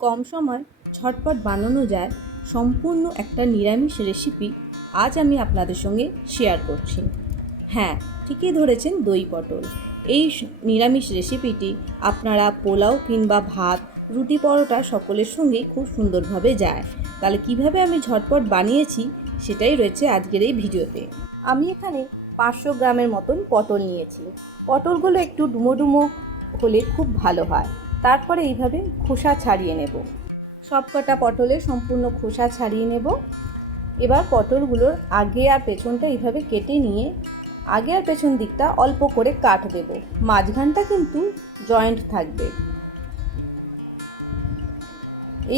কম সময় ঝটপট বানানো যায় সম্পূর্ণ একটা নিরামিষ রেসিপি আজ আমি আপনাদের সঙ্গে শেয়ার করছি। হ্যাঁ, ঠিকই ধরেছেন, দই পটল। এই নিরামিষ রেসিপিটি আপনারা পোলাও কিংবা ভাত, রুটি, পরোটা সকলের সঙ্গেই খুব সুন্দরভাবে যায়। তাহলে কিভাবে আমি ঝটপট বানিয়েছি সেটাই রয়েছে আজকের এই ভিডিওতে। আমি এখানে 500 গ্রামের মতন পটল নিয়েছি। পটলগুলো একটু ডুমো ডুমো হলে খুব ভালো হয়। তারপরে এইভাবে খোসা ছাড়িয়ে নেব। সবকটা পটলের সম্পূর্ণ খোসা ছাড়িয়ে নেব। এবার পটলগুলোর আগে আর পেছনটা এইভাবে কেটে নিয়ে আগে আর পেছন দিকটা অল্প করে কাট দেব। মাঝখানটা কিন্তু জয়েন্ট থাকবে।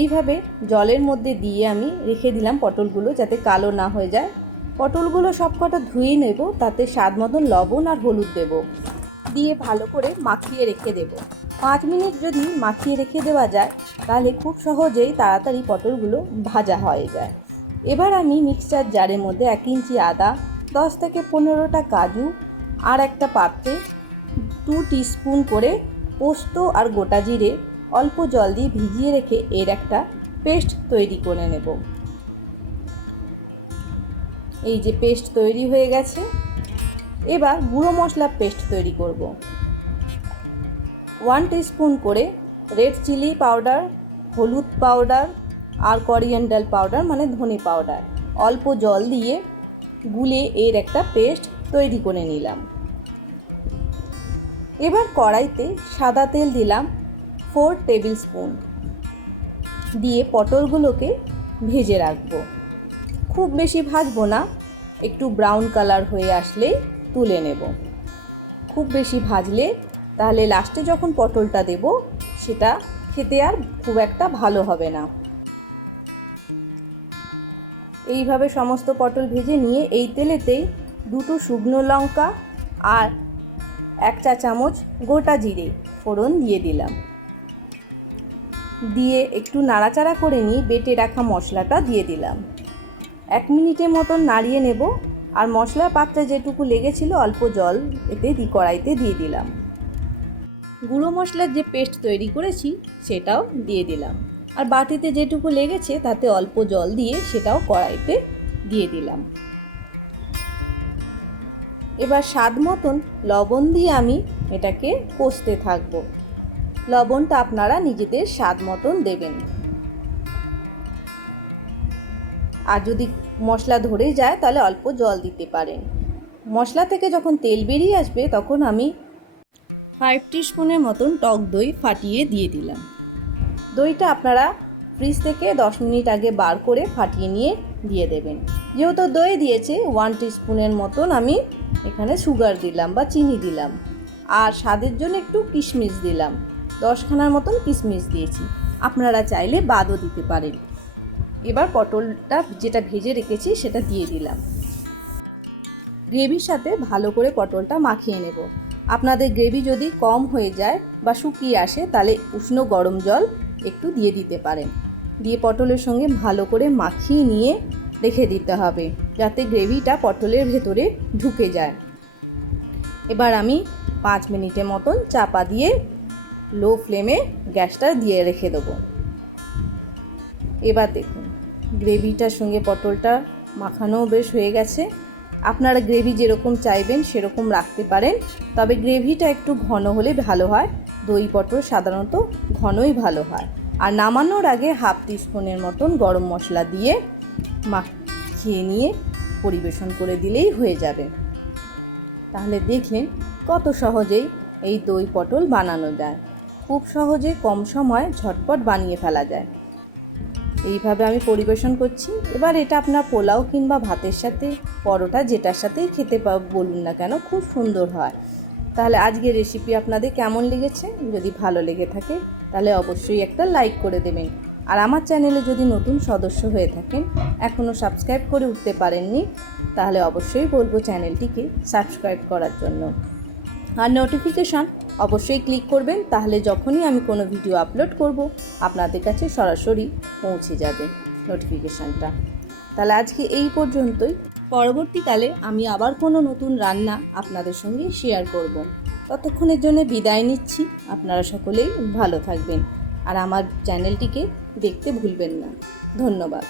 এইভাবে জলের মধ্যে দিয়ে আমি রেখে দিলাম পটলগুলো, যাতে কালো না হয়ে যায়। পটলগুলো সবকটা ধুয়ে নেব, তাতে স্বাদ মতন লবণ আর হলুদ দেব, দিয়ে ভালো করে মাখিয়ে রেখে দেব। 5 মিনিট যদি মাখিয়ে রেখে দেওয়া যায় তাহলে খুব সহজেই তাড়াতাড়ি পটলগুলো ভাজা হয়ে যায়। এবার আমি মিক্সচার জারের মধ্যে 1 ইঞ্চি আদা, 10 থেকে 15টা কাজু আর একটা পাত্রে 2 টিস্পুন করে পোস্ত আর গোটা জিরে অল্প জল দিয়ে ভিজিয়ে রেখে এর একটা পেস্ট তৈরি করে নেব। এই যে পেস্ট তৈরি হয়ে গেছে। এবার গুঁড়ো মশলা পেস্ট তৈরি করব। 1 টিস্পুন করে রেড চিলি পাউডার, হলুদ পাউডার আর করিয়েন্ডার পাউডার মানে ধনে পাউডার অল্প জল দিয়ে গুলে এর একটা পেস্ট তৈরি করে নিলাম। এবার কড়াইতে সাদা তেল দিলাম 4 টেবিল স্পুন, দিয়ে পটলগুলোকে ভেজে রাখবো। খুব বেশি ভাজবো না, একটু ব্রাউন কালার হয়ে আসলেই তুলে নেব। খুব বেশি ভাজলে তাহলে লাস্টে যখন পটলটা দেব সেটা খেতে আর খুব একটা ভালো হবে না। এইভাবে সমস্ত পটল ভেজে নিয়ে এই তেলেতেই 2টো শুকনো লঙ্কা আর 1 চা চামচ গোটা জিরে ফোড়ন দিয়ে দিলাম। দিয়ে একটু নাড়াচাড়া করে নিয়ে বেটে রাখা মশলাটা দিয়ে দিলাম। 1 মিনিটের মতন নাড়িয়ে নেব। আর মশলার পাত্রে যেটুকু লেগেছিল অল্প জল এতে কড়াইতে দিয়ে দিলাম। গুঁড়ো মশলার যে পেস্ট তৈরি করেছি সেটাও দিয়ে দিলাম। আর বাটিতে যেটুকু লেগেছে তাতে অল্প জল দিয়ে সেটাও কড়াইতে দিয়ে দিলাম। এবার স্বাদ মতন লবণ দিয়ে আমি এটাকে কষতে থাকব। লবণটা আপনারা নিজেদের স্বাদ মতন দেবেন। আর যদি মশলা ধরে যায় তাহলে অল্প জল দিতে পারেন। মশলা থেকে যখন তেল বেরিয়ে আসবে তখন আমি 5 টিস্পুনের মতন টক দই ফাটিয়ে দিয়ে দিলাম। দইটা আপনারা ফ্রিজ থেকে 10 মিনিট আগে বার করে ফাটিয়ে নিয়ে দিয়ে দেবেন। যেহেতু দই দিয়েছে 1 টিস্পুনের মতন আমি এখানে সুগার দিলাম বা চিনি দিলাম। আর স্বাদের জন্য একটু কিশমিশ দিলাম, 10খানার মতন কিশমিশ দিয়েছি। আপনারা চাইলে বাদও দিতে পারেন। এবার পটলটা যেটা ভেজে রেখেছি সেটা দিয়ে দিলাম। গ্রেভির সাথে ভালো করে পটলটা মাখিয়ে নেব। আপনাদের গ্রেভি যদি কম হয়ে যায় বা শুকিয়ে আসে তাহলে উষ্ণ গরম জল একটু দিয়ে দিতে পারেন। দিয়ে পটলের সঙ্গে ভালো করে মাখিয়ে নিয়ে রেখে দিতে হবে, যাতে গ্রেভিটা পটলের ভেতরে ঢুকে যায়। এবার আমি 5 মিনিটের মতন চাপা দিয়ে লো ফ্লেমে গ্যাসটা দিয়ে রেখে দেবো। এবার দেখুন গ্রেভিটার সঙ্গে পটলটা মাখানোও বেশ হয়ে গেছে। আপনারা গ্রেভি যেরকম চাইবেন সেরকম রাখতে পারেন, তবে গ্রেভিটা একটু ঘন হলে ভালো হয়। দই পটল সাধারণত ঘনই ভালো হয়। আর নামানোর আগে 1/2 টিস্পুনের মতন গরম মশলা দিয়ে মাখিয়ে নিয়ে পরিবেশন করে দিলেই হয়ে যাবে। তাহলে দেখলেন কত সহজেই এই দই পটল বানানো যায়। খুব সহজে কম সময়ে ঝটপট বানিয়ে ফেলা যায়। এইভাবে আমি পরিবেশন করছি। এবার এটা আপনার পোলাও কিংবা ভাতের সাথে, পরোটা যেটার সাথেই খেতে বলুন না কেন খুব সুন্দর হয়। তাহলে আজকের রেসিপি আপনাদের কেমন লেগেছে? যদি ভালো লেগে থাকে তাহলে অবশ্যই একটা লাইক করে দেবেন। আর আমার চ্যানেলে যদি নতুন সদস্য হয়ে থাকেন, এখনও সাবস্ক্রাইব করে উঠতে পারেননি, তাহলে অবশ্যই বলবো চ্যানেলটিকে সাবস্ক্রাইব করার জন্য। আর নোটিফিকেশান অবশ্যই ক্লিক করবেন, তাহলে যখনই আমি কোনো ভিডিও আপলোড করব আপনাদের কাছে সরাসরি পৌঁছে যাবে নোটিফিকেশানটা। তাহলে আজকে এই পর্যন্তই। পরবর্তীকালে আমি আবার কোনো নতুন রান্না আপনাদের সঙ্গে শেয়ার করব। ততক্ষণের জন্য বিদায় নিচ্ছি। আপনারা সকলেই ভালো থাকবেন। আর আমার চ্যানেলটিকে দেখতে ভুলবেন না। ধন্যবাদ।